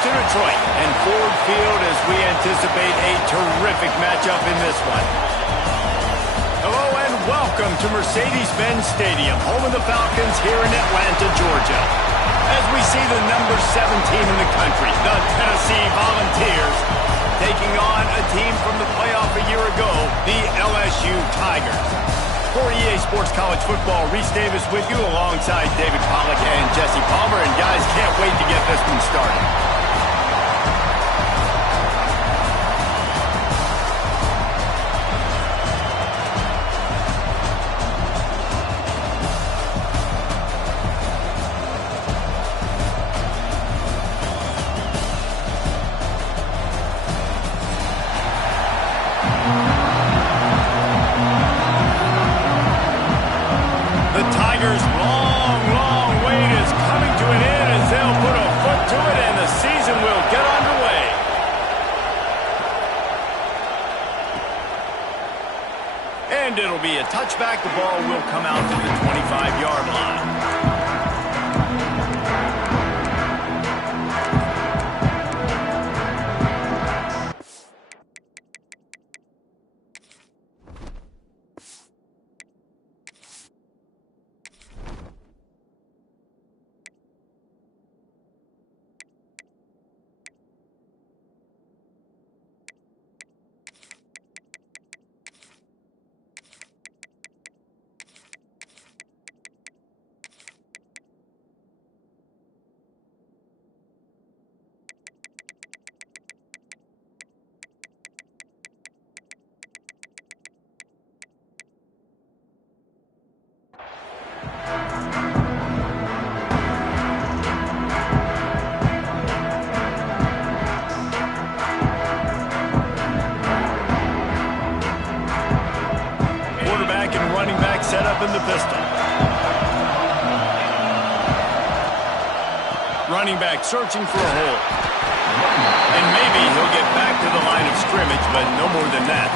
to Detroit and Ford Field as we anticipate a terrific matchup in this one. Hello and welcome to Mercedes-Benz Stadium, home of the Falcons here in Atlanta, Georgia. As we see the number 7 team in the country, the Tennessee Volunteers, taking on a team from the playoff a year ago, the LSU Tigers. For EA Sports College Football, Reese Davis with you alongside David Pollack and Jesse Palmer. And guys, can't wait to get this one started. And it'll be a touchback. The ball will come out to the 25-yard line. Set up in the pistol. Running back searching for a hole. And maybe he'll get back to the line of scrimmage, but no more than that.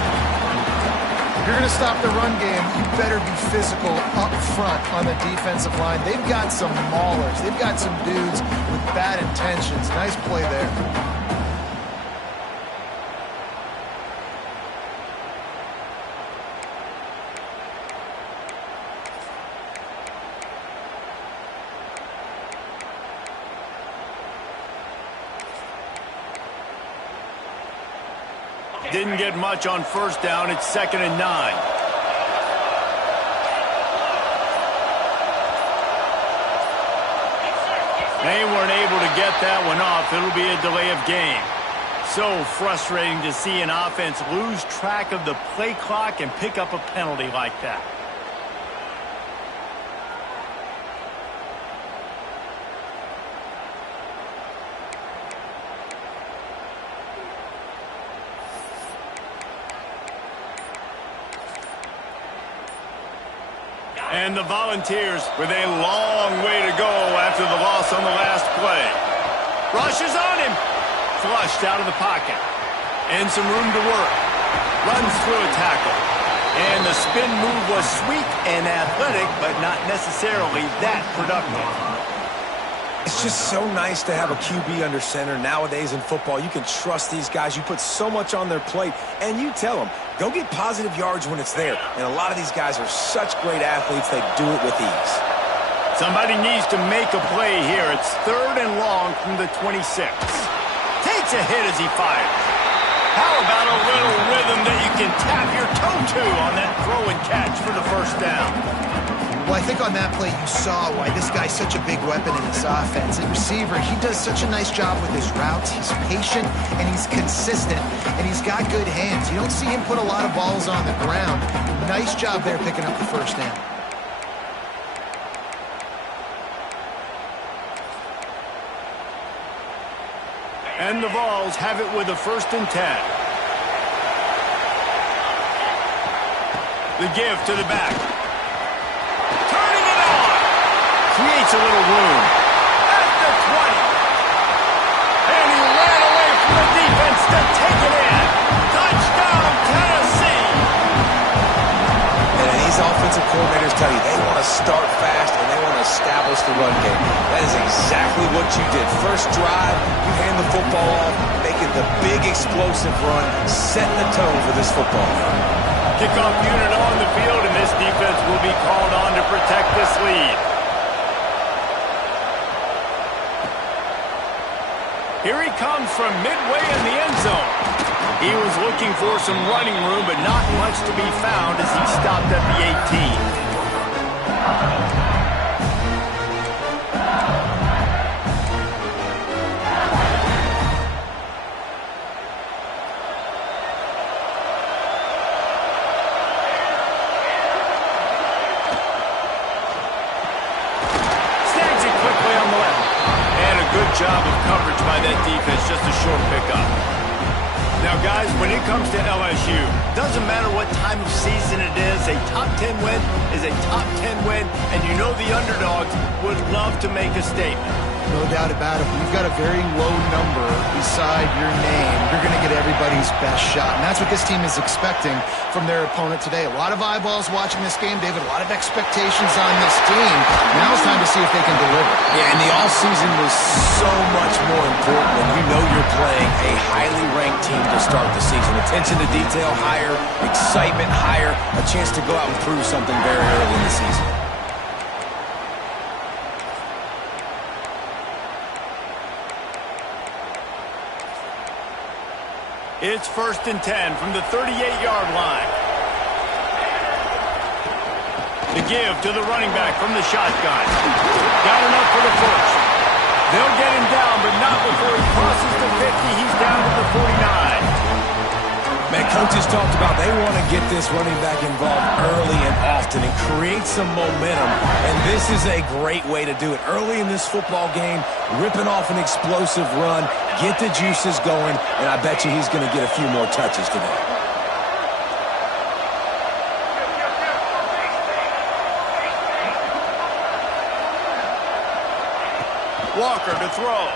If you're going to stop the run game, you better be physical up front on the defensive line. They've got some maulers. They've got some dudes with bad intentions. Nice play there. Didn't get much on first down. It's 2nd and 9. They weren't able to get that one off. It'll be a delay of game. So frustrating to see an offense lose track of the play clock and pick up a penalty like that. And the Volunteers with a long way to go after the loss on the last play. Rushes on him. Flushed out of the pocket. And some room to work. Runs through a tackle. And the spin move was sweet and athletic, but not necessarily that productive. It's just so nice to have a QB under center. Nowadays in football, you can trust these guys. You put so much on their plate, and you tell them, go get positive yards when it's there. And a lot of these guys are such great athletes, they do it with ease. Somebody needs to make a play here. It's 3rd and long from the 26. Takes a hit as he fires. How about a little rhythm that you can tap your toe to on that throw and catch for the first down? Well, I think on that play you saw why this guy's such a big weapon in this offense. The receiver, he does such a nice job with his routes. He's patient, and he's consistent, and he's got good hands. You don't see him put a lot of balls on the ground. Nice job there picking up the first down. And the Vols have it with a 1st and 10. The give to the back. Turning it on. Creates a little room. At the 20. And he ran away from the defense to take it in. Touchdown, Tennessee. And these offensive coordinators tell you they want to to start fast, and they want to establish the run game. That is exactly what you did. First drive, you hand the football off, making the big explosive run, setting the tone for this football game. Kickoff unit on the field, and this defense will be called on to protect this lead. Here he comes from midway in the end zone. He was looking for some running room, but not much to be found as he stopped at the 18. Job of coverage by that defense, just a short pickup. Now, guys, when it comes to LSU, doesn't matter what time of season it is, a top 10 win is a top 10 win, and you know the underdogs would love to make a statement. No doubt about it. When you've got a very low number beside your name, you're going to get everybody's best shot. And that's what this team is expecting from their opponent today. A lot of eyeballs watching this game, David. A lot of expectations on this team. Now it's time to see if they can deliver. Yeah, and the offseason was so much more important when you know you're playing a highly ranked team to start the season. Attention to detail higher, excitement higher, a chance to go out and prove something very early in the season. It's 1st and 10 from the 38-yard line. The give to the running back from the shotgun. Got enough for the first. They'll get him down, but not before he crosses the 50. He's down to the 49. Man, coaches talked about they want to get this running back involved early and often and create some momentum, and this is a great way to do it. Early in this football game, ripping off an explosive run, get the juices going, and I bet you he's going to get a few more touches today. Walker to throw.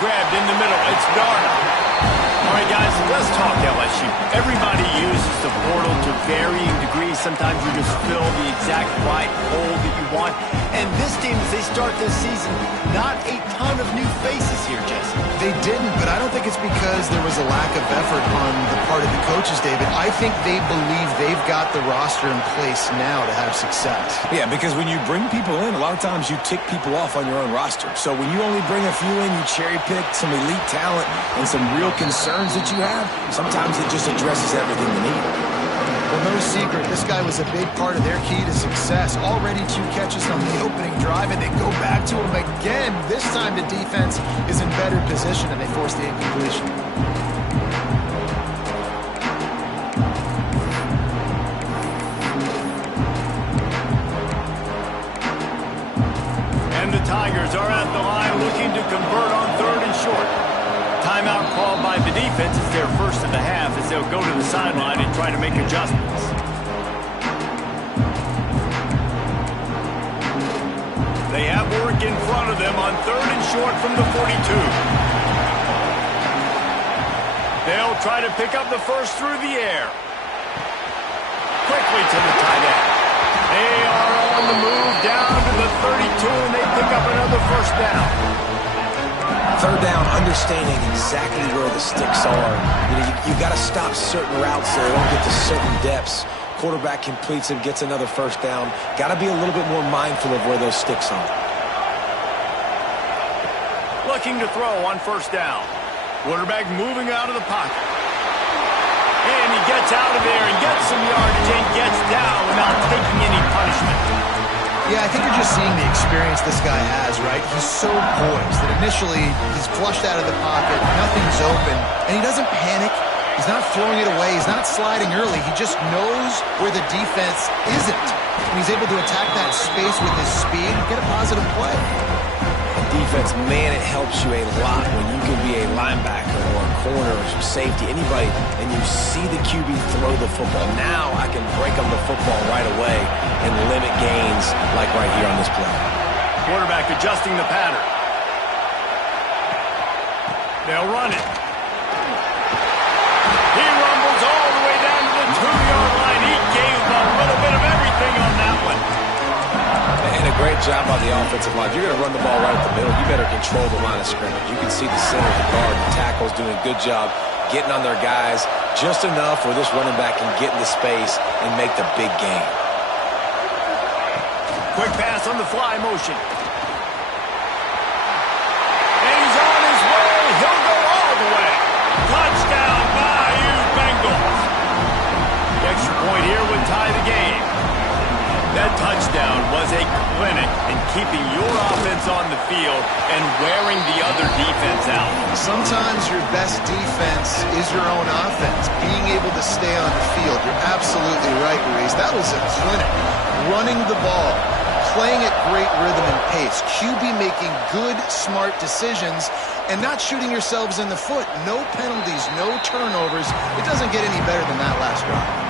Grabbed in the middle. It's Darnold. All right, guys, let's talk LSU. Everybody uses the portal to varying degrees. Sometimes you just fill the exact right hole that you want. And this team, as they start this season, not a ton of new faces here, Jesse. They didn't, but I don't think it's because there was a lack of effort on the part of the coaches, David. I think they believe they've got the roster in place now to have success. Yeah, because when you bring people in, a lot of times you tick people off on your own roster. So when you only bring a few in, you cherry pick some elite talent and some real concerns that you have, sometimes it just addresses everything you need. Well, no secret, this guy was a big part of their key to success. Already 2 catches on the opening drive, and they go back to him again. This time the defense is in better position, and they force the incompletion. And the Tigers are at the line looking to convert on 3rd and short. Timeout called by the defense is their first of the half as they'll go to the sideline and try to make adjustments. They have work in front of them on 3rd and short from the 42. They'll try to pick up the first through the air. Quickly to the tight end. They are on the move down to the 32, and they pick up another first down. 3rd down, understanding exactly where the sticks are. You got to stop certain routes so they don't get to certain depths. Quarterback completes and gets another first down. Got to be a little bit more mindful of where those sticks are. Looking to throw on 1st down. Quarterback moving out of the pocket. And he gets out of there and gets some yardage and gets down without taking any punishment. Yeah, I think you're just seeing the experience this guy has, right? He's so poised that initially he's flushed out of the pocket, nothing's open, and he doesn't panic. He's not throwing it away. He's not sliding early. He just knows where the defense isn't. And he's able to attack that space with his speed and get a positive play. Defense, man, it helps you a lot when you can be a linebacker or a corner or some safety, anybody, and you see the QB throw the football. Now I can break up the football right away and limit gains like right here on this play. Quarterback adjusting the pattern. They'll run it. He rumbles all the way down to the 2-yard line. He gave a little bit of everything on that great job by the offensive line. If you're going to run the ball right at the middle, you better control the line of scrimmage. You can see the center, the guard, the tackles doing a good job getting on their guys just enough where this running back can get into space and make the big gain. Quick pass on the fly motion. And he's on his way. He'll go all the way. Touchdown, Bayou Bengals. The extra point here would tie the game. That touchdown was a clinic in keeping your offense on the field and wearing the other defense out. Sometimes your best defense is your own offense. Being able to stay on the field. You're absolutely right, Reese. That was a clinic. Running the ball, playing at great rhythm and pace. QB making good, smart decisions and not shooting yourselves in the foot. No penalties, no turnovers. It doesn't get any better than that last drive.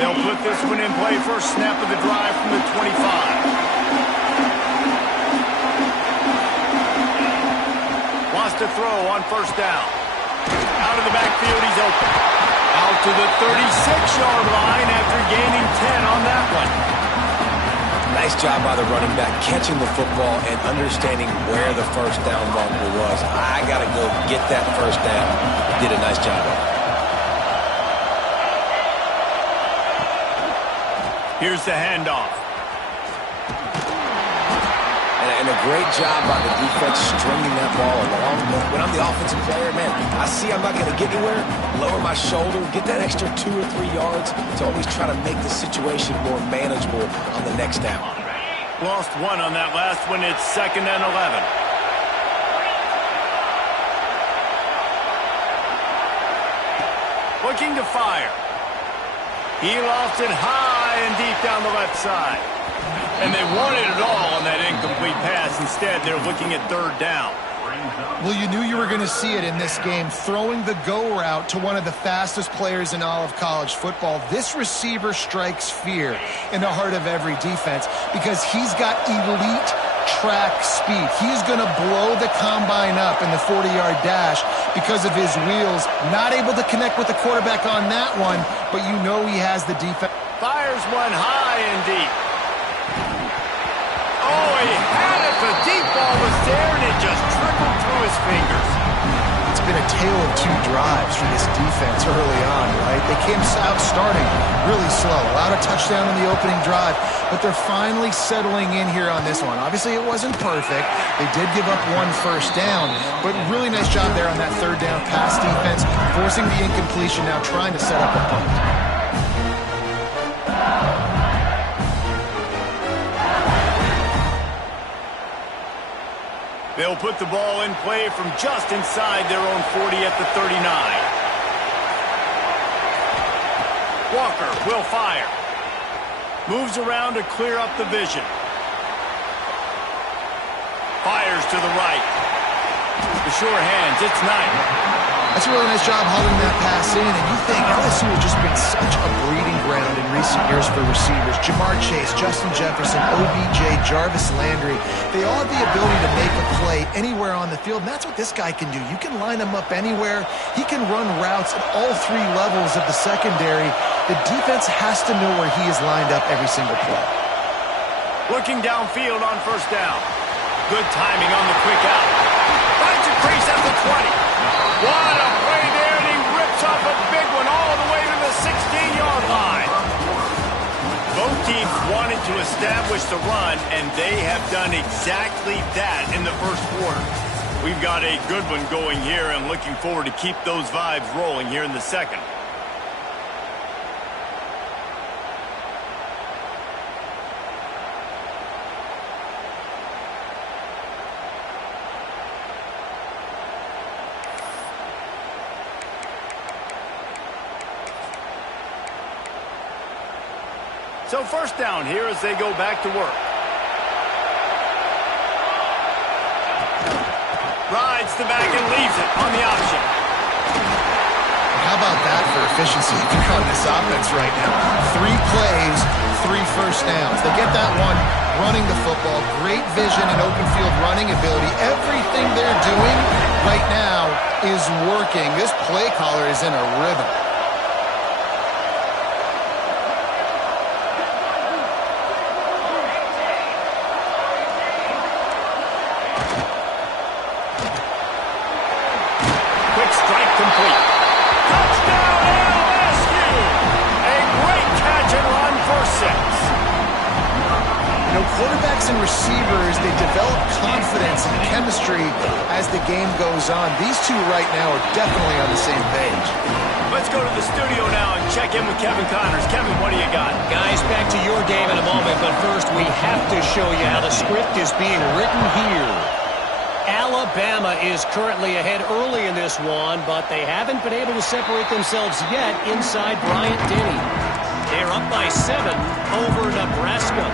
They'll put this one in play. First snap of the drive from the 25. Wants to throw on first down. Out of the backfield, he's open. Out to the 36-yard line after gaining 10 on that one. Nice job by the running back catching the football and understanding where the first down marker was. I got to go get that first down. Did a nice job of it. Here's the handoff. And a great job by the defense stringing that ball along. When I'm the offensive player, man, I see I'm not going to get anywhere, lower my shoulder, get that extra 2 or 3 yards to always try to make the situation more manageable on the next down. Lost one on that last one. It's 2nd and 11. Looking to fire. He lost it high and deep down the left side. And they wanted it all on that incomplete pass. Instead, they're looking at 3rd down. Well, you knew you were going to see it in this game, throwing the go route to one of the fastest players in all of college football. This receiver strikes fear in the heart of every defense because he's got elite track speed. He's going to blow the combine up in the 40-yard dash because of his wheels. Not able to connect with the quarterback on that one, but you know he has the defense. Fires one high and deep. Oh, he had it. The deep ball was there, and it just trickled through his fingers. It's been a tale of 2 drives for this defense early on, right? They came out starting really slow. A lot of touchdown in the opening drive, but they're finally settling in here on this one. Obviously, it wasn't perfect. They did give up 1 first down, but really nice job there on that 3rd down pass defense, forcing the incompletion, now trying to set up a punt. They'll put the ball in play from just inside their own 40 at the 39. Walker will fire. Moves around to clear up the vision. Fires to the right. The sure hands, it's Knight. That's a really nice job hauling that pass in, and you think LSU has just been such a breeding ground in recent years for receivers. Jamar Chase, Justin Jefferson, OBJ, Jarvis Landry, they all have the ability to make a play anywhere on the field, and that's what this guy can do. You can line him up anywhere. He can run routes at all 3 levels of the secondary. The defense has to know where he is lined up every single play. Looking downfield on first down. Good timing on the quick out. Finds a crease at the 20. What a play there, and he rips off a big one all the way to the 16-yard line. Both teams wanted to establish the run, and they have done exactly that in the first quarter. We've got a good one going here, and looking forward to keep those vibes rolling here in the second. So first down here as they go back to work. Rides the back and leaves it on the option. How about that for efficiency if you're on this offense right now? 3 plays, 3 first downs. They get that one running the football, great vision and open field running ability. Everything they're doing right now is working. This play caller is in a rhythm. Quick strike complete. Touchdown LSU! A great catch and run for 6. You know, quarterbacks and receivers, they develop confidence and chemistry as the game goes on. These two right now are definitely on the same page. Let's go to the studio now and check in with Kevin Connors. Kevin, what do you got? Guys, back to your game in a moment, but first we have to show you how the script is being written here. Alabama is currently ahead early in this one, but they haven't been able to separate themselves yet inside Bryant-Denny. They're up by 7 over Nebraska.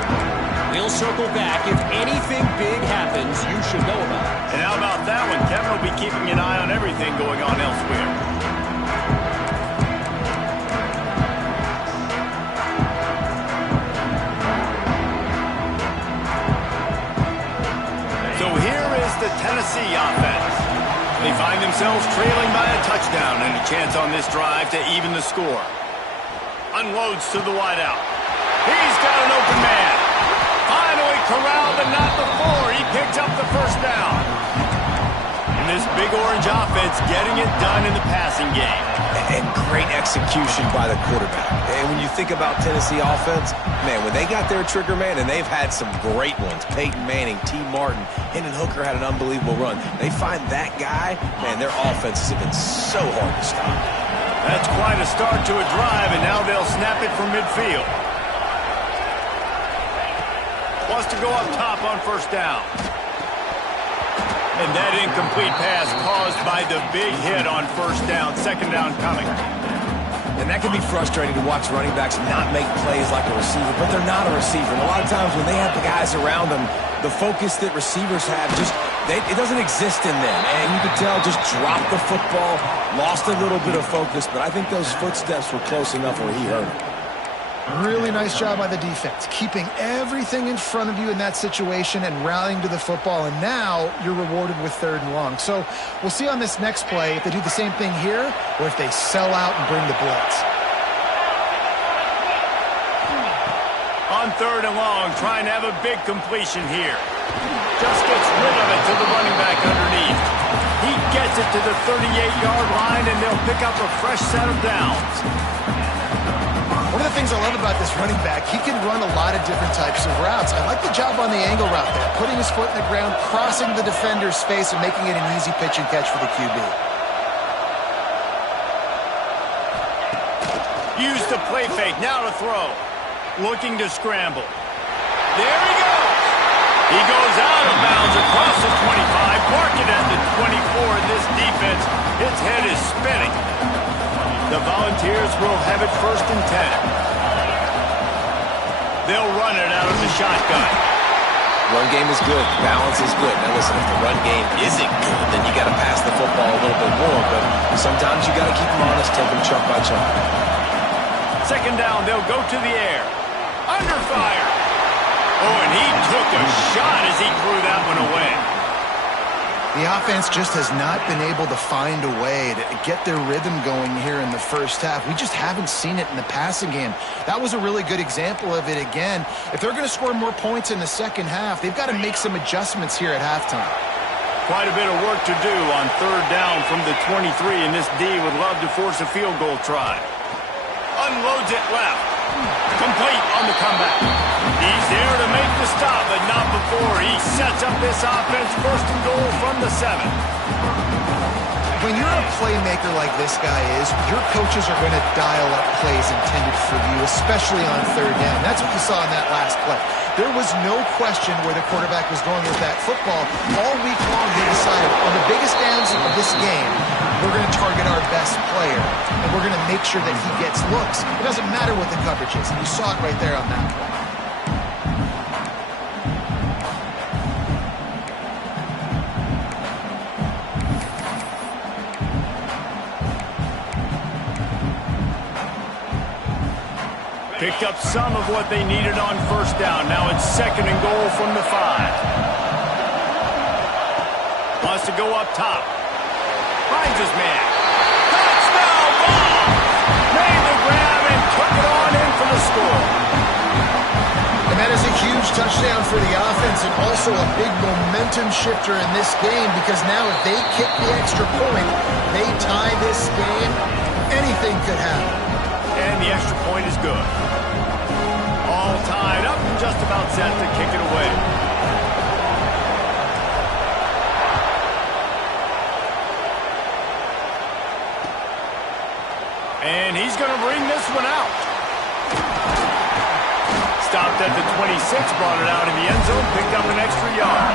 We'll circle back. If anything big happens, you should know about it. And how about that one? Kevin will be keeping an eye on everything going on elsewhere. So here is the Tennessee offense. They find themselves trailing by a touchdown and a chance on this drive to even the score. Unloads to the wideout. He's got an open man. Finally corralled, but not before. He picks up the first down. And this big orange offense getting it done in the passing game. And great execution by the quarterback. And when you think about Tennessee offense, man, when they got their trigger man, and they've had some great ones, Peyton Manning, T. Martin, Hendon Hooker had an unbelievable run. They find that guy, man, their offenses have been so hard to stop. That's quite a start to a drive, and now they'll snap it from midfield. Wants to go up top on first down. And that incomplete pass caused by the big hit on first down. Second down coming. And that can be frustrating to watch running backs not make plays like a receiver, but they're not a receiver. And a lot of times when they have the guys around them, the focus that receivers have it doesn't exist in them. And you could tell just dropped the football, lost a little bit of focus, but I think those footsteps were close enough where he heard it. Really nice job by the defense, keeping everything in front of you in that situation and rallying to the football, and now you're rewarded with 3rd and long. So we'll see on this next play if they do the same thing here or if they sell out and bring the blitz. On 3rd and long, trying to have a big completion here. Just gets rid of it to the running back underneath. He gets it to the 38-yard line, and they'll pick up a fresh set of downs. One of the things I love about this running back, he can run a lot of different types of routes. I like the job on the angle route there, putting his foot in the ground, crossing the defender's face, and making it an easy pitch and catch for the QB. Use the play fake, now to throw. Looking to scramble. There he goes. He goes out of bounds across the 25, park it at the 24, and this defense, its head is spinning. The Volunteers will have it 1st and 10. They'll run it out of the shotgun. Run game is good. Balance is good. Now listen, if the run game isn't good, then you got to pass the football a little bit more. But sometimes you got to keep them honest, take them chunk by chunk. 2nd down, they'll go to the air. Under fire. Oh, and he took a shot as he threw that one away. The offense just has not been able to find a way to get their rhythm going here in the first half. We just haven't seen it in the passing game. That was a really good example of it again. If they're going to score more points in the second half, they've got to make some adjustments here at halftime. Quite a bit of work to do on 3rd down from the 23, and this D would love to force a field goal try. Unloads it left. Complete on the comeback. He's there to make the stop, but not before. He sets up this offense 1st and goal from the 7. When you're a playmaker like this guy is, your coaches are going to dial up plays intended for you, especially on 3rd down. That's what you saw in that last play. There was no question where the quarterback was going with that football. All week long, they decided on the biggest downs of this game, we're going to target our best player, and we're going to make sure that he gets looks. It doesn't matter what the coverage is, and you saw it right there on that play. Picked up some of what they needed on first down. Now it's 2nd and goal from the 5. Wants to go up top. Finds his man. Touchdown ball! Made the grab and took it on in for the score. And that is a huge touchdown for the offense and also a big momentum shifter in this game because now if they kick the extra point, they tie this game, anything could happen. And the extra point is good. All tied up and just about set to kick it away. And he's going to bring this one out. Stopped at the 26, brought it out in the end zone, picked up an extra yard.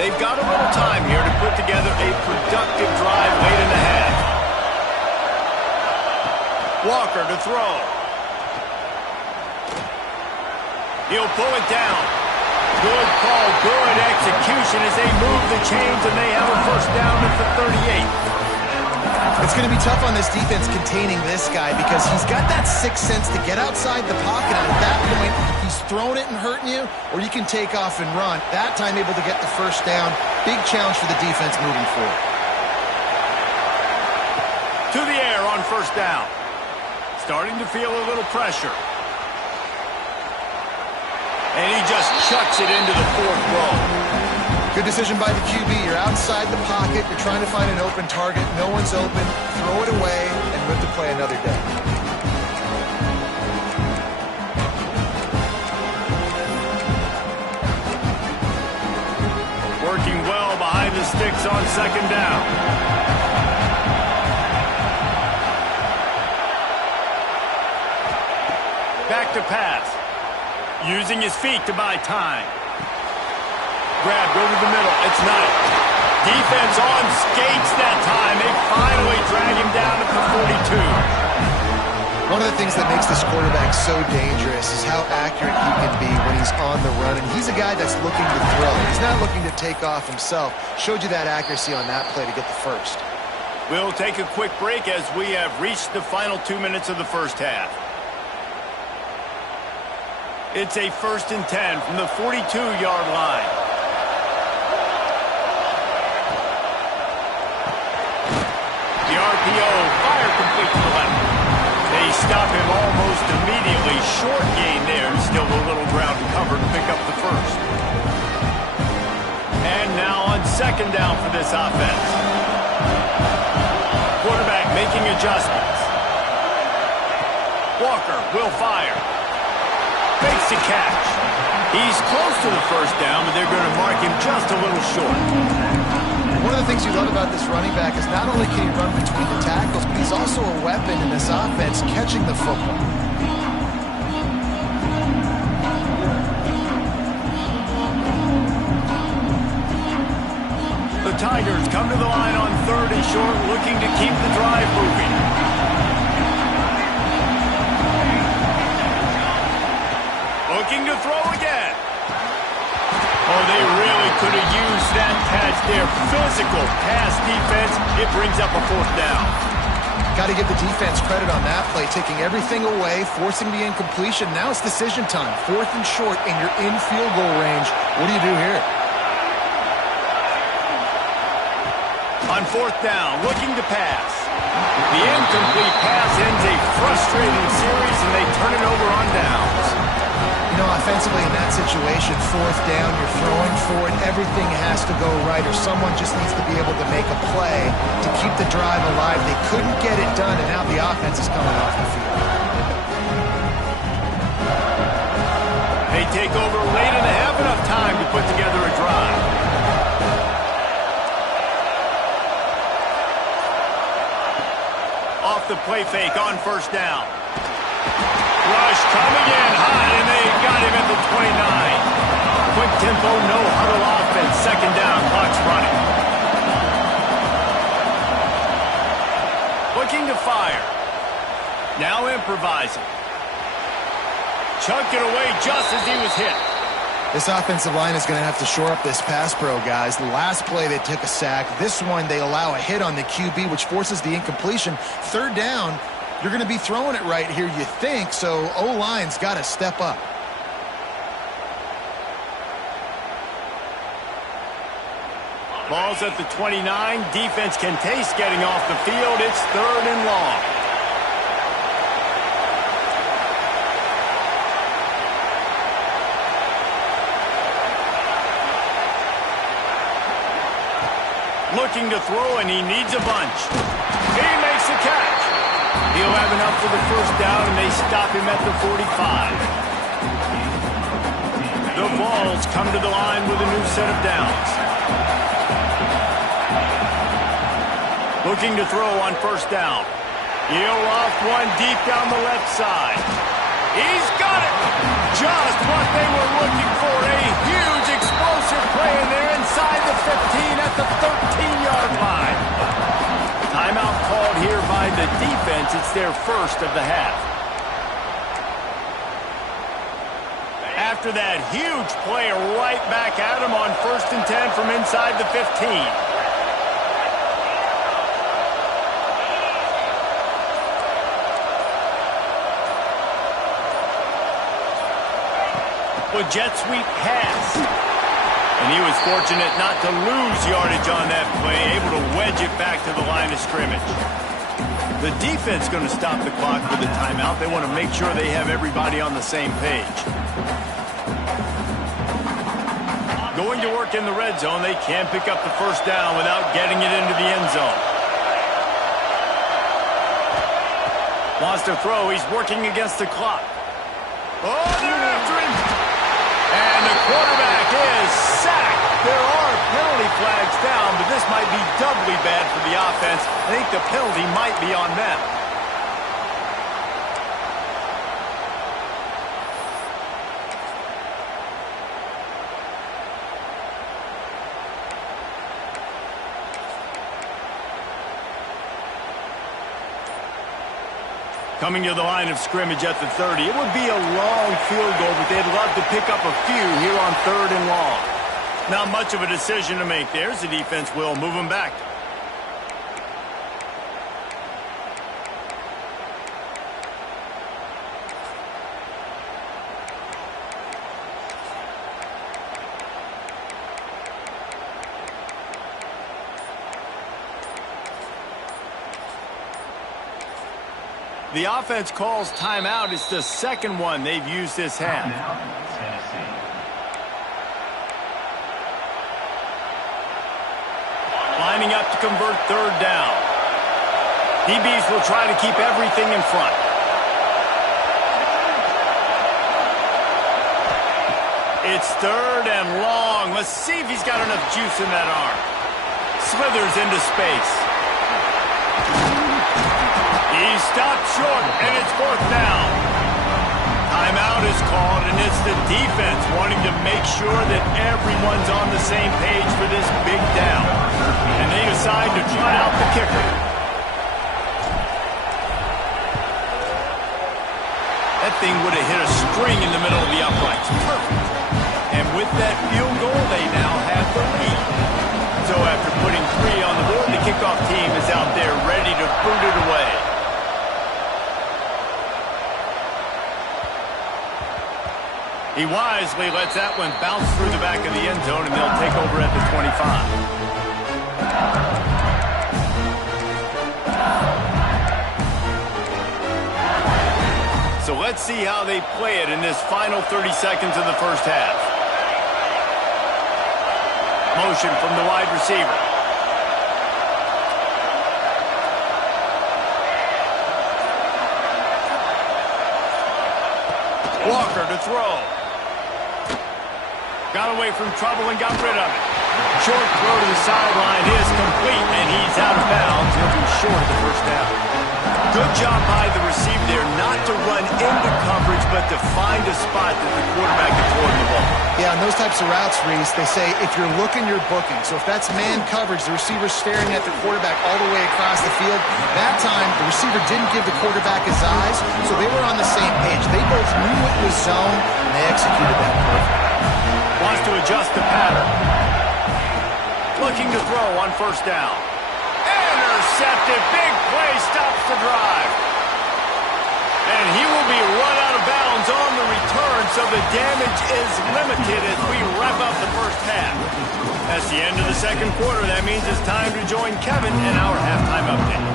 They've got a little time here to put together a productive drive late in the half. Walker to throw. He'll pull it down. Good call, good execution as they move the chains and they have a first down at the 38. It's going to be tough on this defense containing this guy because he's got that sixth sense to get outside the pocket, and at that point, he's throwing it and hurting you, or you can take off and run. That time able to get the first down. Big challenge for the defense moving forward. To the air on first down. Starting to feel a little pressure. And he just chucks it into the 4th row. Good decision by the QB. You're outside the pocket. You're trying to find an open target. No one's open. Throw it away and live to play another day. Working well behind the sticks on 2nd down. Back to pass. Using his feet to buy time. Grabbed over the middle. It's not. Defense on skates that time. They finally drag him down at the 42. One of the things that makes this quarterback so dangerous is how accurate he can be when he's on the run. And he's a guy that's looking to throw. He's not looking to take off himself. Showed you that accuracy on that play to get the first. We'll take a quick break as we have reached the final 2 minutes of the first half. It's a 1st and 10 from the 42-yard line. The RPO, fire complete to the left. They stop him almost immediately. Short gain there. Still a little ground to cover to pick up the first. And now on 2nd down for this offense. Quarterback making adjustments. Walker will fire. Fakes the catch. He's close to the first down, but they're going to mark him just a little short. One of the things you love about this running back is not only can he run between the tackles, but he's also a weapon in this offense catching the football. The Tigers come to the line on 3rd and short, looking to keep the drive moving. Looking to throw again. Oh, they really could have used that catch there. Physical pass defense. It brings up a 4th down. Got to give the defense credit on that play, taking everything away, forcing the incompletion. Now it's decision time. 4th and short, and you're in field goal range. What do you do here? On 4th down, looking to pass. The incomplete pass ends a frustrating series, and they turn it over on downs. You know, offensively in that situation, 4th down, you're throwing for it. Everything has to go right, or someone just needs to be able to make a play to keep the drive alive. They couldn't get it done, and now the offense is coming off the field. They take over late in the half, enough time to put together a drive. Off the play fake on 1st down. Rush coming in high, and they got him at the 29. Quick tempo, no huddle offense. 2nd down, clock's running. Looking to fire. Now improvising. Chunked it away just as he was hit. This offensive line is going to have to shore up this pass pro, guys. The last play, they took a sack. This one, they allow a hit on the QB, which forces the incompletion. Third down, you're going to be throwing it right here, you think, so O-line's got to step up. Ball's at the 29. Defense can taste getting off the field. It's 3rd and long. Looking to throw, and he needs a bunch. He makes the catch. He'll have enough for the first down, and they stop him at the 45. The Vols come to the line with a new set of downs. Looking to throw on first down. He'll off one deep down the left side. He's got it! Just what they were looking for. A huge explosive play, and they're inside the 15 at the 13-yard line. Timeout called here by the defense. It's their first of the half. After that huge play, right back at him on 1st and 10 from inside the 15. A jet sweep pass. And he was fortunate not to lose yardage on that play, able to wedge it back to the line of scrimmage. The defense going to stop the clock with a timeout. They want to make sure they have everybody on the same page. Going to work in the red zone. They can't pick up the first down without getting it into the end zone. Wants to throw. He's working against the clock. Oh, they're after him. And the quarterback is sacked. There are penalty flags down, but this might be doubly bad for the offense. I think the penalty might be on them. Coming to the line of scrimmage at the 30. It would be a long field goal, but they'd love to pick up a few here on 3rd and long. Not much of a decision to make there, so the defense will move them back. The offense calls timeout. It's the second one they've used this half. Lining up to convert 3rd down. DBs will try to keep everything in front. It's 3rd and long. Let's see if he's got enough juice in that arm. Slithers into space. He stopped short, and it's 4th down. Timeout is called, and it's the defense wanting to make sure that everyone's on the same page for this big down. And they decide to trot out the kicker. That thing would have hit a string in the middle of the uprights. Perfect. And with that field goal, they now have the lead. So after putting 3 on the board, the kickoff team is out there ready to boot it away. He wisely lets that one bounce through the back of the end zone, and they'll take over at the 25. So let's see how they play it in this final 30 seconds of the first half. Motion from the wide receiver. Walker to throw. Got away from trouble and got rid of it. Short throw to the sideline is complete, and he's out of bounds. He'll be short of the first down. Good job by the receiver there not to run into coverage, but to find a spot that the quarterback can throw the ball. Yeah, on those types of routes, Reese, they say if you're looking, you're booking. So if that's man coverage, the receiver's staring at the quarterback all the way across the field. That time, the receiver didn't give the quarterback his eyes, so they were on the same page. They both knew it was zone, and they executed that perfect. Wants to adjust the pattern. Looking to throw on first down. Intercepted. Big play stops the drive. And he will be run out of bounds on the return, so the damage is limited as we wrap up the first half. That's the end of the second quarter. That means it's time to join Kevin in our halftime update.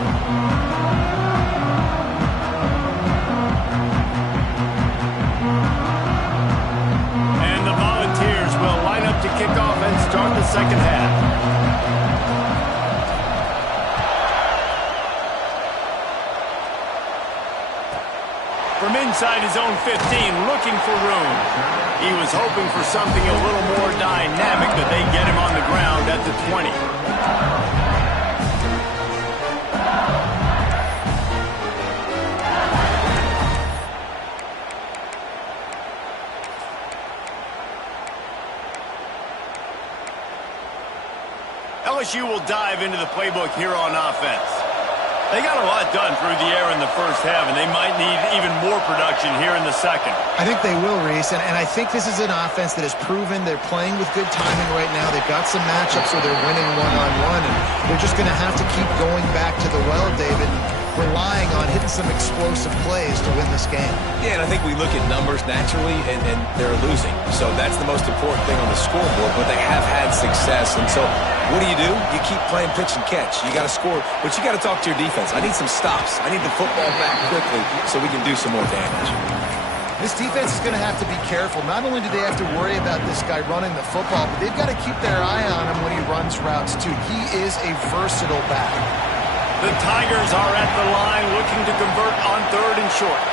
And the Volunteers will line up to kick off and start the second half. From inside his own 15, looking for room. He was hoping for something a little more dynamic, but they get him on the ground at the 20. LSU will dive into the playbook here on offense. They got a lot done through the air in the first half, and they might need even more production here in the second. I think they will, Reese, and I think this is an offense that has proven they're playing with good timing right now. They've got some matchups where they're winning one-on-one, and they're just going to have to keep going back to the well, David, relying on hitting some explosive plays to win this game. Yeah, and I think we look at numbers naturally, and they're losing. So that's the most important thing on the scoreboard, but they have had success. And so what do? You keep playing pitch and catch. You got to score, but you got to talk to your defense. I need some stops. I need the football back quickly so we can do some more damage. This defense is going to have to be careful. Not only do they have to worry about this guy running the football, but they've got to keep their eye on him when he runs routes, too. He is a versatile back. The Tigers are at the line looking to convert on third and short.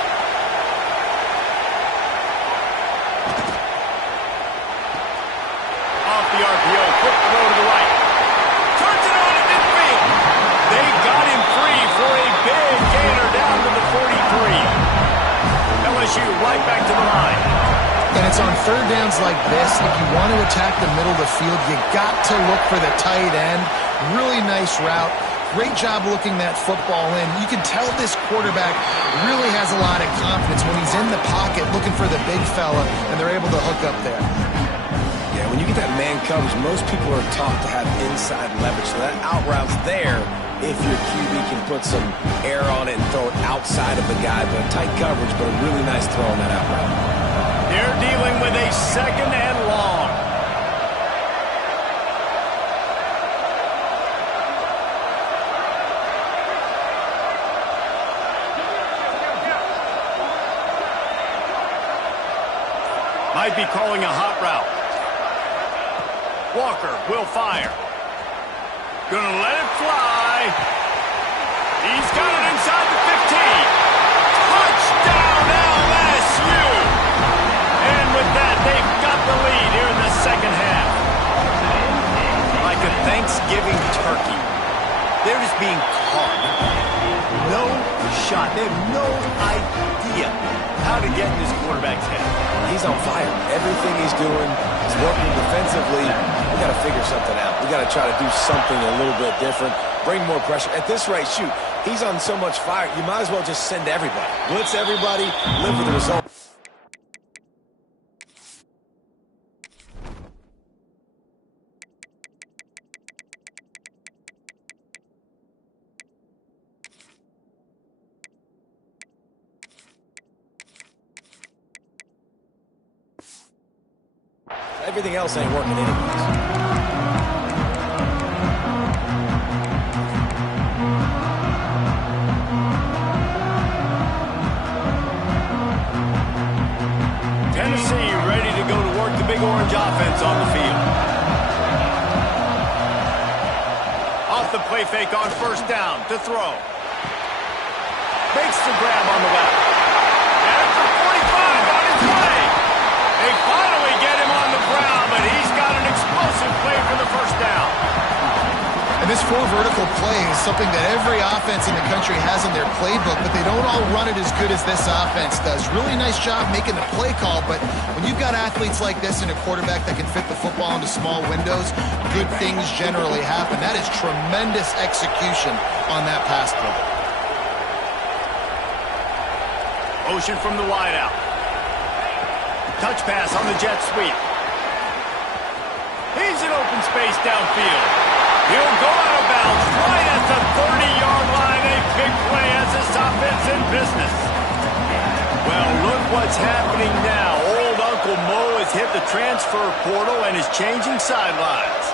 Off the RPO, quick throw to the right. Turns it on at midfield. They got him free for a big gainer down to the 43. LSU right back to the line. And it's on third downs like this. If you want to attack the middle of the field, you got to look for the tight end. Really nice route. Great job looking that football in. You can tell this quarterback really has a lot of confidence when he's in the pocket looking for the big fella, and they're able to hook up there. Yeah, when you get that man coverage, most people are taught to have inside leverage. So that out route's there if your QB can put some air on it and throw it outside of the guy. But tight coverage, but a really nice throw on that out route. They're dealing with a second and long. Might be calling a hot route. Walker will fire. Gonna let it fly. He's got it inside the 15. Touchdown LSU! And with that, they've got the lead here in the second half. Like a Thanksgiving turkey. They're just being caught. No shot. They have no idea how to get in this quarterback's head. He's on fire. Everything he's doing is working defensively. We got to figure something out. We got to try to do something a little bit different. Bring more pressure. At this rate, shoot, he's on so much fire, you might as well just send everybody. Blitz everybody, live with the result. Everything else ain't working anyways. Tennessee ready to go to work the big orange offense on the field. Off the play fake on first down to throw. Makes the grab on the left. And for 45 on his way. They finally get him on the ground, but he's got an explosive play for the first down. And this full vertical play is something that every offense in the country has in their playbook, but they don't all run it as good as this offense does. Really nice job making the play call, but when you've got athletes like this and a quarterback that can fit the football into small windows, good things generally happen. That is tremendous execution on that pass play. Motion from the wideout. Touch pass on the jet sweep. He's in open space downfield. He'll go out of bounds right at the 30-yard line. A big play as this offense in business. Well, look what's happening now. Old Uncle Mo has hit the transfer portal and is changing sidelines.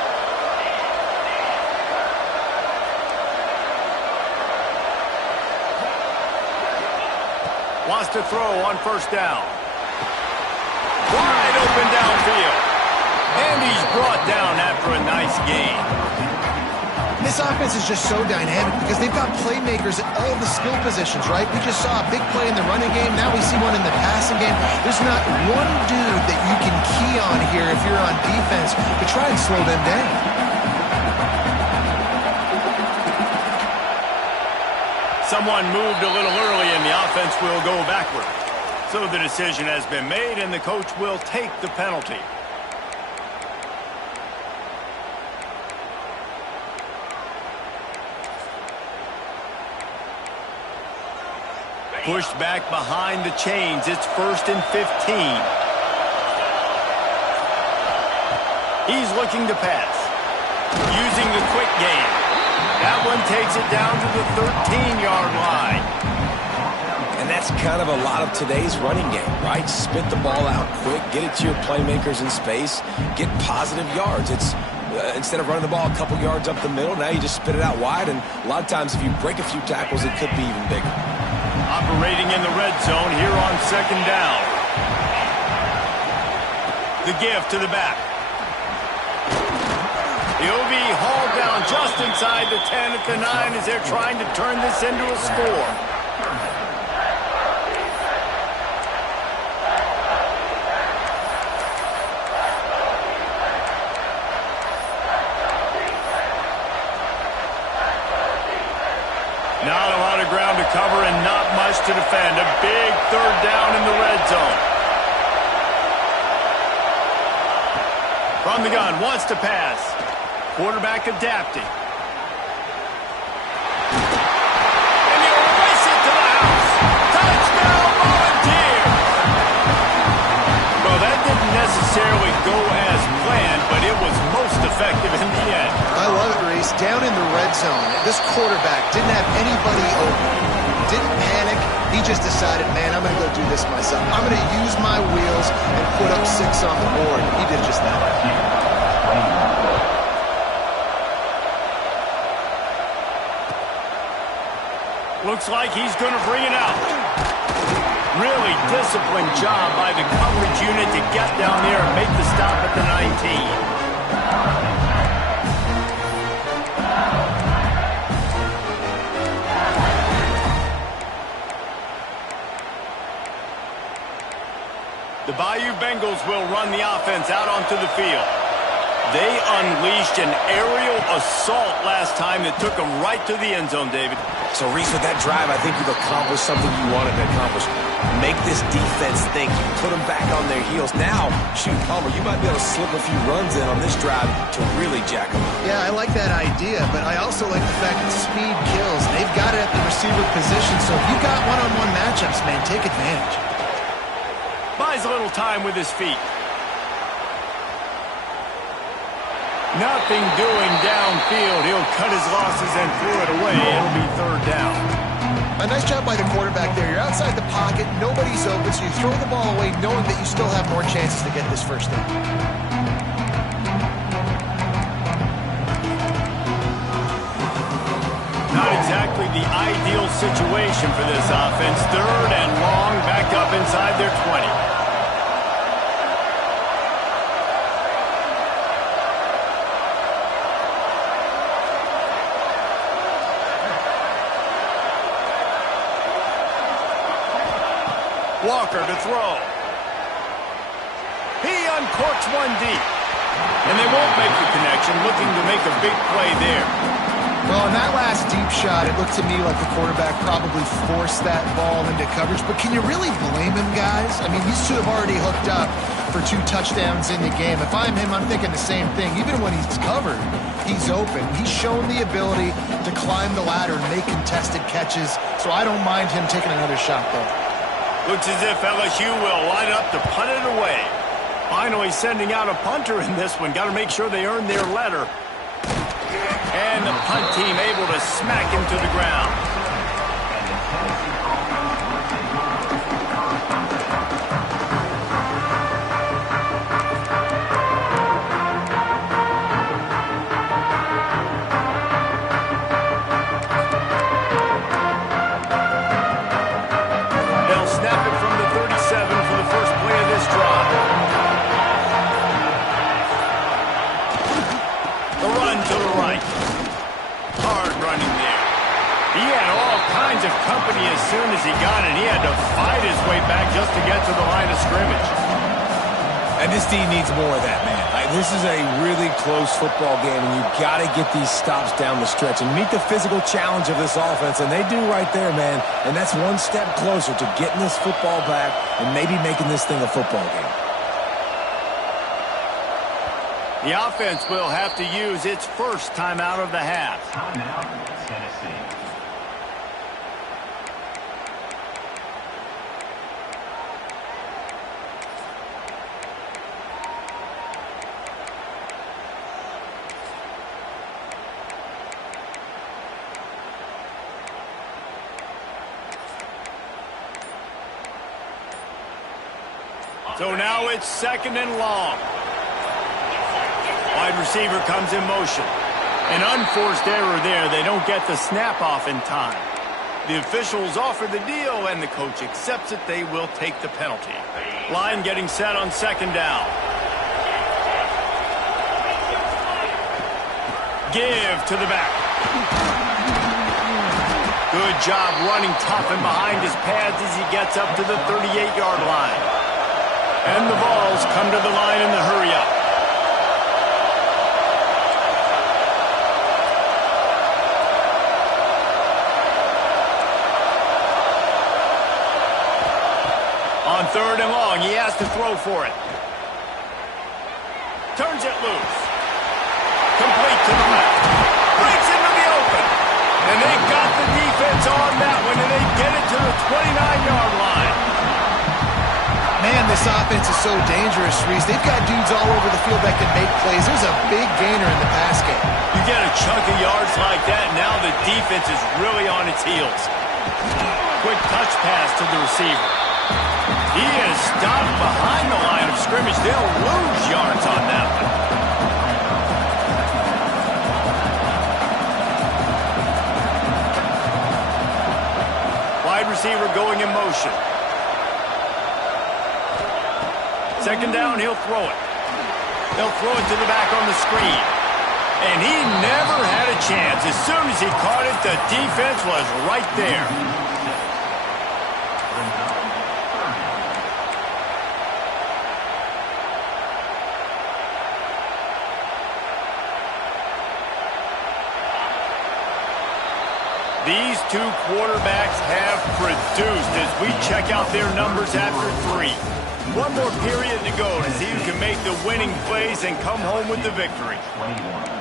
Wants to throw on first down. Wide open downfield. And he's brought down after a nice gain. This offense is just so dynamic because they've got playmakers at all the skill positions, right? We just saw a big play in the running game. Now we see one in the passing game. There's not one dude that you can key on here if you're on defense to try and slow them down. Someone moved a little early and the offense will go backward. So the decision has been made and the coach will take the penalty. Pushed back behind the chains. It's 1st and 15. He's looking to pass. Using the quick game. That one takes it down to the 13-yard line. And that's kind of a lot of today's running game, right? Spit the ball out quick, get it to your playmakers in space, get positive yards. It's instead of running the ball a couple yards up the middle, now you just spit it out wide, and a lot of times if you break a few tackles, it could be even bigger. Operating in the red zone here on 2nd down. The give to the back. He'll be hauled down just inside the 10 at the 9 as they're trying to turn this into a score. Not a lot of ground to cover and not much to defend. A big 3rd down in the red zone. From the gun, wants to pass. Quarterback adapting. And he'll race it to the house. Touchdown, Volunteers! Well, that didn't necessarily go as planned, but it was most effective in the end. I love it, Reese. Down in the red zone, this quarterback didn't have anybody open. Didn't panic. He just decided, man, I'm going to go do this myself. I'm going to use my wheels and put up 6 on the board. He did just that. Looks like he's going to bring it out. Really disciplined job by the coverage unit to get down there and make the stop at the 19. The Bayou Bengals will run the offense out onto the field. They unleashed an aerial assault last time that took them right to the end zone, David. So, Reese, with that drive, I think you've accomplished something you wanted to accomplish. Make this defense think. You put them back on their heels. Now, shoot, Palmer, you might be able to slip a few runs in on this drive to really jack them up. Yeah, I like that idea, but I also like the fact that speed kills. They've got it at the receiver position, so if you've got one-on-one matchups, man, take advantage. Buys a little time with his feet. Nothing doing downfield. He'll cut his losses and throw it away. It'll be 3rd down. A nice job by the quarterback there. You're outside the pocket. Nobody's open, so you throw the ball away knowing that you still have more chances to get this 1st down. Not exactly the ideal situation for this offense. 3rd and long, back up inside their 20. Walker to throw. He uncorks one deep. And they won't make the connection, looking to make a big play there. Well, in that last deep shot, it looked to me like the quarterback probably forced that ball into coverage. But can you really blame him, guys? I mean, these two have already hooked up for 2 touchdowns in the game. If I'm him, I'm thinking the same thing. Even when he's covered, he's open. He's shown the ability to climb the ladder and make contested catches. So I don't mind him taking another shot there. Looks as if LSU will line up to punt it away. Finally sending out a punter in this one. Got to make sure they earn their letter. And the punt team able to smack him to the ground. They'll snap it from the 37 for the first play of this drive. The run to the right. Hard running there. He had all kinds of company as soon as he got it. He had to fight his way back just to get to the line of scrimmage. And this team needs more of that, man. This is a really close football game, and you've got to get these stops down the stretch and meet the physical challenge of this offense, and they do right there, man. And that's one step closer to getting this football back and maybe making this thing a football game. The offense will have to use its first timeout of the half. Timeout, Tennessee. So now it's 2nd and long. Wide receiver comes in motion. An unforced error there. They don't get the snap off in time. The officials offer the deal, and the coach accepts it. They will take the penalty. Line getting set on 2nd down. Give to the back. Good job running tough and behind his pads as he gets up to the 38-yard line. And the balls come to the line in the hurry-up. On 3rd and long, he has to throw for it. Turns it loose. Complete to the left. Breaks into the open. And they got the defense on that one, and they get it to the 29-yard line. Man, this offense is so dangerous, Reese. They've got dudes all over the field that can make plays. There's a big gainer in the pass game. You get a chunk of yards like that, and now the defense is really on its heels. Quick touch pass to the receiver. He is stopped behind the line of scrimmage. They'll lose yards on that one. Wide receiver going in motion. 2nd down, he'll throw it. They'll throw it to the back on the screen. And he never had a chance. As soon as he caught it, the defense was right there. These two quarterbacks have produced as we check out their numbers after 3. One more period to go to see who can make the winning plays and come home with the victory. 21.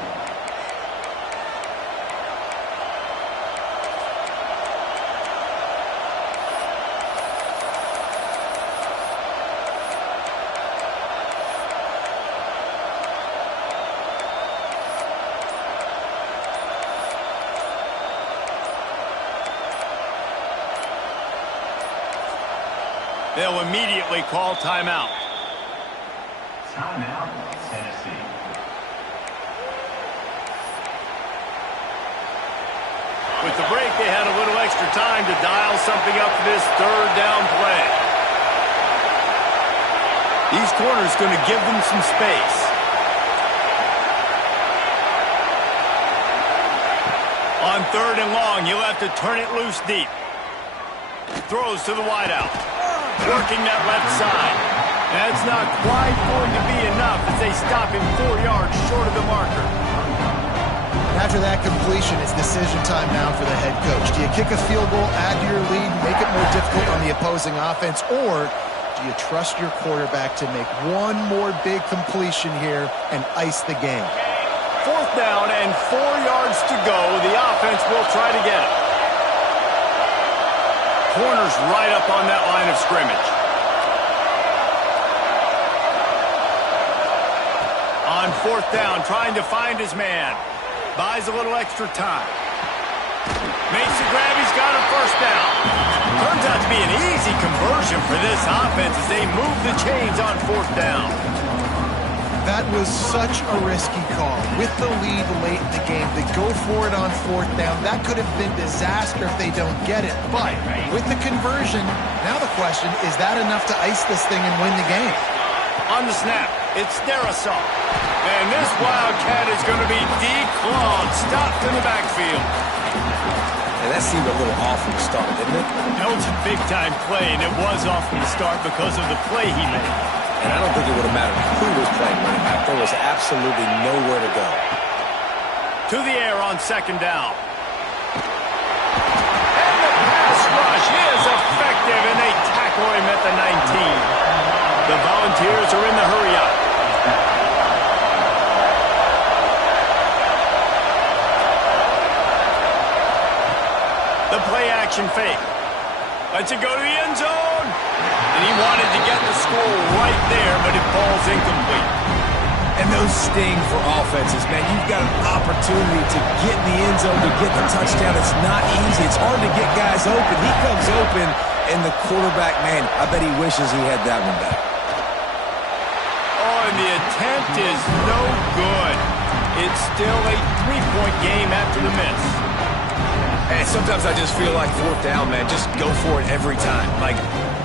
They'll immediately call timeout. Timeout, Tennessee. With the break, they had a little extra time to dial something up for this 3rd down play. These corners going to give them some space. On 3rd and long, you'll have to turn it loose deep. Throws to the wideout. Working that left side. That's not quite going to be enough as they stop him 4 yards short of the marker. After that completion, it's decision time now for the head coach. Do you kick a field goal, add to your lead, make it more difficult on the opposing offense, or do you trust your quarterback to make one more big completion here and ice the game? 4th down and 4 yards to go. The offense will try to get it. Corner's right up on that line of scrimmage. On fourth down, trying to find his man. Buys a little extra time. Makes the grab, he's got a first down. Turns out to be an easy conversion for this offense as they move the chains on fourth down. That was such a risky call. With the lead late in the game, they go for it on fourth down. That could have been disaster if they don't get it. But with the conversion, now the question, is that enough to ice this thing and win the game? On the snap, it's Derisaw. And this Wildcat is going to be declawed, stopped in the backfield. And that seemed a little off from the start, didn't it? That was a big-time play, and it was off from the start because of the play he made. And I don't think it would have mattered who was playing running back. There was absolutely nowhere to go. To the air on second down. And the pass rush is effective, and they tackle him at the 19. The Volunteers are in the hurry-up. The play-action fake. Lets it go to the end zone. And he wanted to get the score right there, but it falls incomplete. And those sting for offenses, man. You've got an opportunity to get in the end zone, to get the touchdown. It's not easy. It's hard to get guys open. He comes open, and the quarterback, man, I bet he wishes he had that one back. Oh, and the attempt is no good. It's still a three-point game after the miss. And sometimes I just feel like fourth down, man, just go for it every time. Like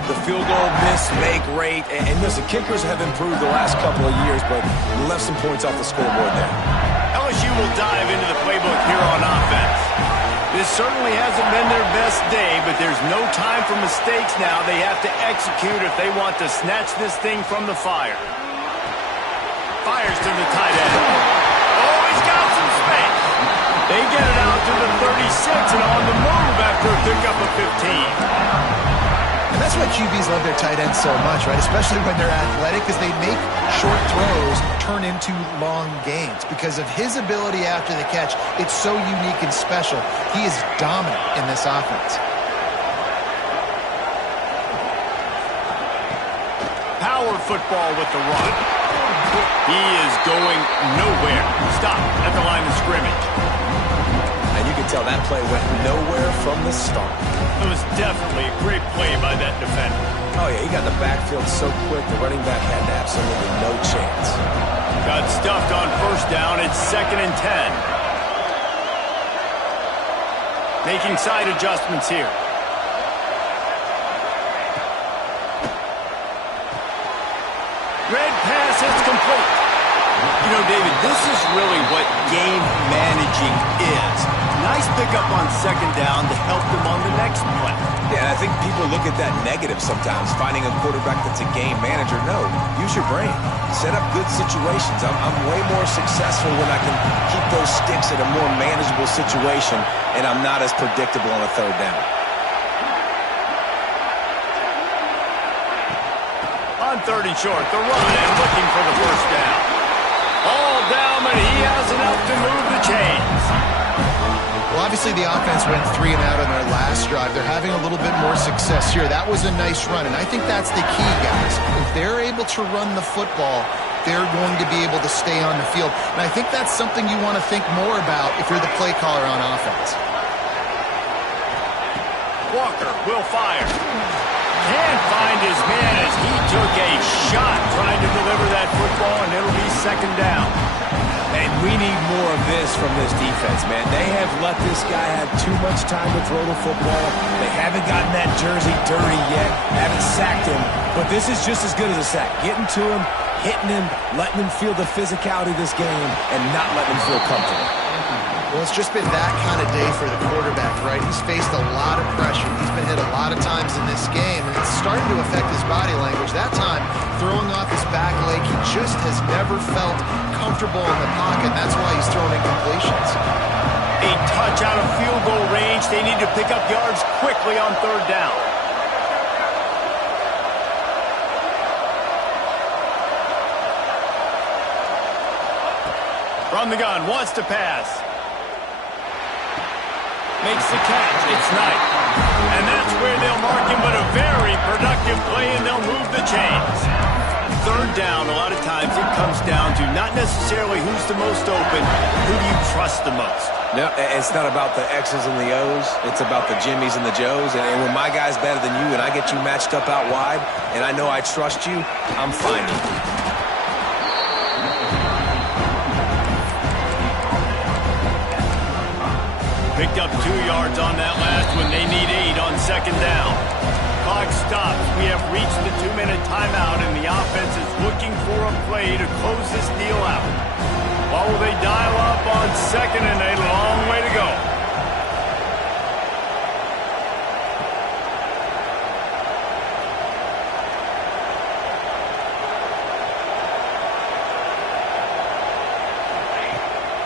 the field goal miss-make rate. And listen, kickers have improved the last couple of years, but left some points off the scoreboard there. LSU will dive into the playbook here on offense. This certainly hasn't been their best day, but there's no time for mistakes now. They have to execute if they want to snatch this thing from the fire. Fires to the tight end. Oh, he's got some space. They get it out to the 36 and on the move after a pickup of 15. And that's why QBs love their tight ends so much, right? Especially when they're athletic, because they make short throws turn into long gains. Because of his ability after the catch, it's so unique and special. He is dominant in this offense. Power football with the run. He is going nowhere. Stop at the line of scrimmage. And you can tell that play went nowhere from the start. It was definitely a great play by that defender. Oh, yeah, he got the backfield so quick, the running back had absolutely no chance. Got stuffed on first down. It's 2nd and 10. Making side adjustments here. Red pass is complete. You know, David, this is really what game managing is. Nice pickup on second down to help them on the next play. Yeah, and I think people look at that negative sometimes, finding a quarterback that's a game manager. No, use your brain. Set up good situations. I'm way more successful when I can keep those sticks at a more manageable situation, and I'm not as predictable on a third down. On 3rd and short, the run and looking for the first down. All down, but he has enough to move the chains. Well, obviously the offense went 3 and out on their last drive. They're having a little bit more success here. That was a nice run, and I think that's the key, guys. If they're able to run the football, they're going to be able to stay on the field. And I think that's something you want to think more about if you're the play caller on offense. Walker will fire. Can't find his man as he took a shot trying to deliver that football, and it'll be 2nd down. And we need more of this from this defense, man. They have let this guy have too much time to throw the football. They haven't gotten that jersey dirty yet, haven't sacked him. But this is just as good as a sack. Getting to him, hitting him, letting him feel the physicality of this game, and not letting him feel comfortable. Well, it's just been that kind of day for the quarterback, right? He's faced a lot of pressure. He's been hit a lot of times in this game, and it's starting to affect his body language. That time, throwing off his back leg, he just has never felt comfortable in the pocket. That's why he's throwing incompletions. A touch out of field goal range. They need to pick up yards quickly on 3rd down. From the gun, wants to pass. Makes the catch. It's Knight. And that's where they'll mark him, but a very productive play, and they'll move the chains. third down, a lot of times it comes down to not necessarily who's the most open, who do you trust the most? No, it's not about the X's and the O's. It's about the Jimmies and the Joes. And when my guy's better than you and I get you matched up out wide and I know I trust you, I'm fine. Picked up 2 yards on that last one. They need 8 on second down. Clock stops. We have reached the 2-minute timeout, and the offense is looking for a play to close this deal out. What will they dial up on second and a long way to go?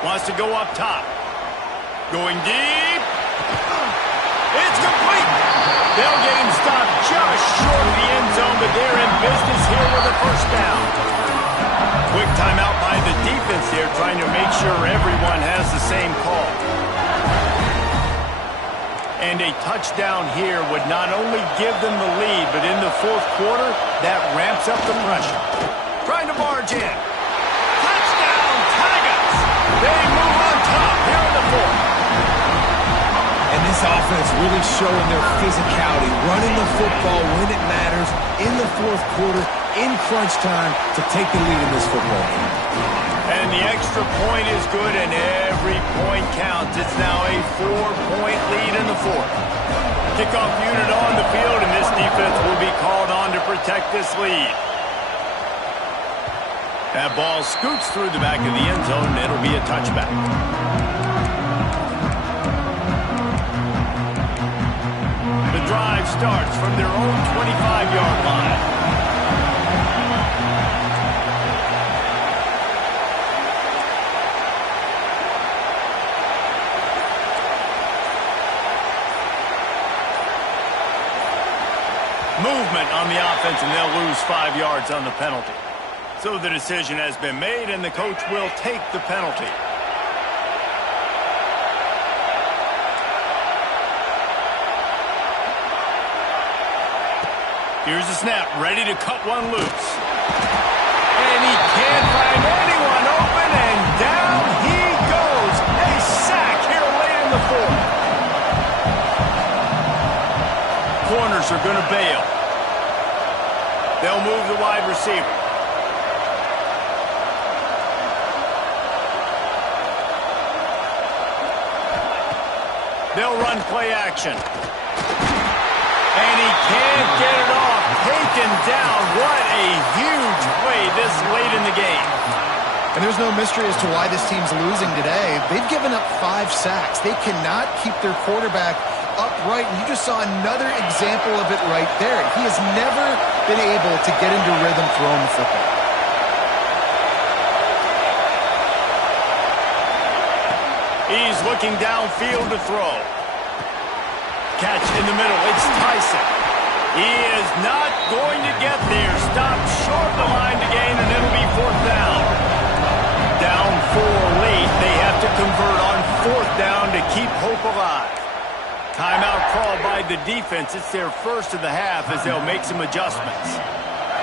Wants to go up top. Going deep. It's complete. They'll get him stopped just short of the end zone, but they're in business here with a first down. Quick timeout by the defense here, trying to make sure everyone has the same call. And a touchdown here would not only give them the lead, but in the fourth quarter, that ramps up the pressure. Trying to barge in. Touchdown, Tigers! They move on top here in the fourth. And this offense really showing their physicality, running the football when it matters, in the fourth quarter, in crunch time, to take the lead in this football game. And the extra point is good, and every point counts. It's now a 4-point lead in the fourth. Kickoff unit on the field, and this defense will be called on to protect this lead. That ball scoots through the back of the end zone, and it'll be a touchback. The drive starts from their own 25-yard line. Movement on the offense, and they'll lose 5 yards on the penalty. So the decision has been made, and the coach will take the penalty. Here's the snap, ready to cut one loose. And he can't find anyone open, and down he goes. A sack here late in the fourth. Corners are going to bail. They'll move the wide receiver. They'll run play action. And he can't get it off. Taken down. What a huge play this late in the game. And there's no mystery as to why this team's losing today. They've given up 5 sacks. They cannot keep their quarterback upright. And you just saw another example of it right there. He has never been able to get into rhythm throwing the football. He's looking downfield to throw. Catch in the middle. It's Tyson. He is not going to get there. Stopped short the line to gain, and it'll be fourth down. Down 4 late. They have to convert on fourth down to keep hope alive. Timeout called by the defense. It's their first of the half as they'll make some adjustments.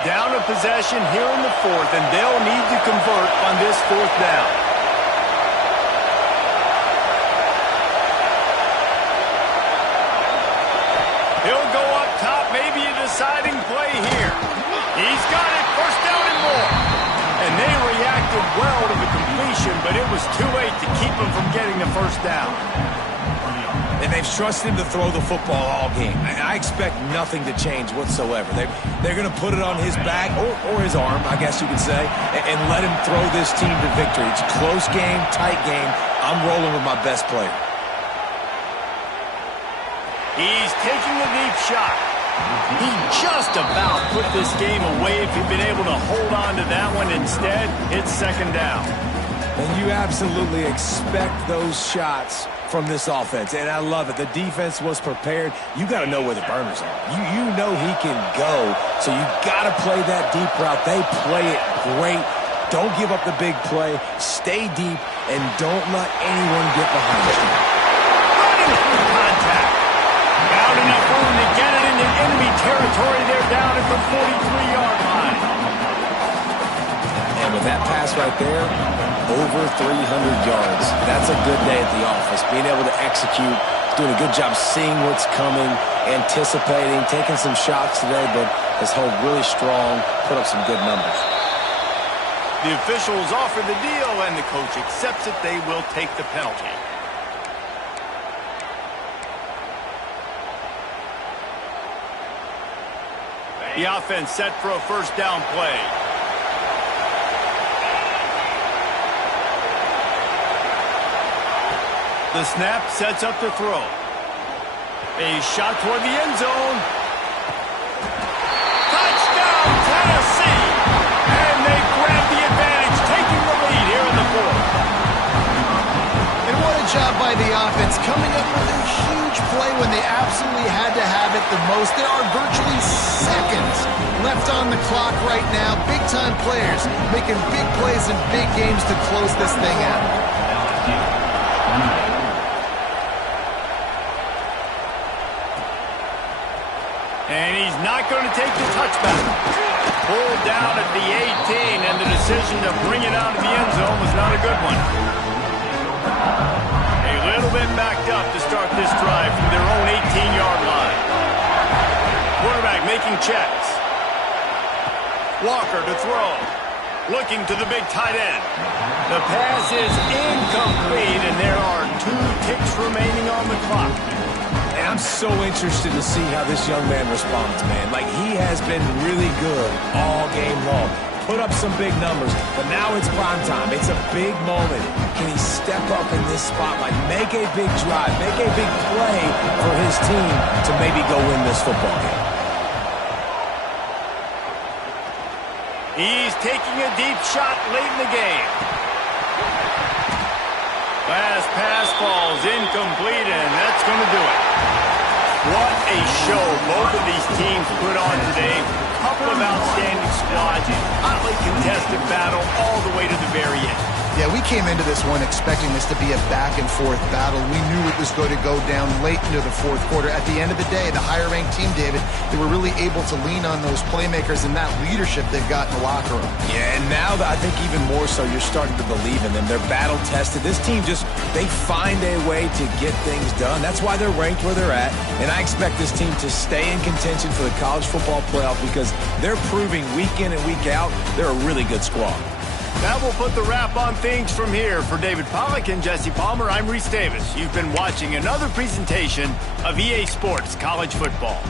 Down a possession here in the fourth, and they'll need to convert on this fourth down. He'll go up top, maybe a deciding play here. He's got it, first down and more. And they reacted well to the completion, but it was too late to keep him from getting the first down. And they've trusted him to throw the football all game. I expect nothing to change whatsoever. They're going to put it on his back, or his arm, I guess you could say, and let him throw this team to victory. It's a close game, tight game. I'm rolling with my best player. He's taking the deep shot. He just about put this game away if he'd been able to hold on to that one. Instead, it's second down. And you absolutely expect those shots from this offense, and I love it. The defense was prepared. You got to know where the burners are. You know he can go, so you got to play that deep route. They play it great. Don't give up the big play. Stay deep, and don't let anyone get behind you. Running through contact. Out enough room to get it into enemy territory. They're down at the 43-yard line. with that pass right there, over 300 yards. That's a good day at the office. Being able to execute, doing a good job seeing what's coming, anticipating, taking some shots today, but has held really strong, put up some good numbers. The officials offer the deal, and the coach accepts it. They will take the penalty. The offense set for a first down play. The snap sets up the throw. A shot toward the end zone. Touchdown, Tennessee! And they grab the advantage, taking the lead here in the fourth. And what a job by the offense, coming up with a huge play when they absolutely had to have it the most. There are virtually seconds left on the clock right now. Big-time players making big plays in big games to close this thing out. And he's not going to take the touchback. Pulled down at the 18, and the decision to bring it out of the end zone was not a good one. A little bit backed up to start this drive from their own 18-yard line. Quarterback making checks. Walker to throw. Looking to the big tight end. The pass is incomplete, and there are 2 ticks remaining on the clock. And I'm so interested to see how this young man responds, man. Like, he has been really good all game long. Put up some big numbers, but now it's prime time. It's a big moment. Can he step up in this spotlight, make a big drive, make a big play for his team to maybe go win this football game? He's taking a deep shot late in the game. Last pass falls incomplete, and that's going to do it. What a show both of these teams put on today. Couple of outstanding squads. Hotly contested battle all the way to the very end. Yeah, we came into this one expecting this to be a back-and-forth battle. We knew it was going to go down late into the fourth quarter. At the end of the day, the higher-ranked team, David, they were really able to lean on those playmakers and that leadership they've got in the locker room. Yeah, and now I think even more so, you're starting to believe in them. They're battle-tested. This team they find a way to get things done. That's why they're ranked where they're at. And I expect this team to stay in contention for the college football playoff because they're proving week in and week out they're a really good squad. That will put the wrap on things from here. For David Pollack and Jesse Palmer, I'm Reese Davis. You've been watching another presentation of EA Sports College Football.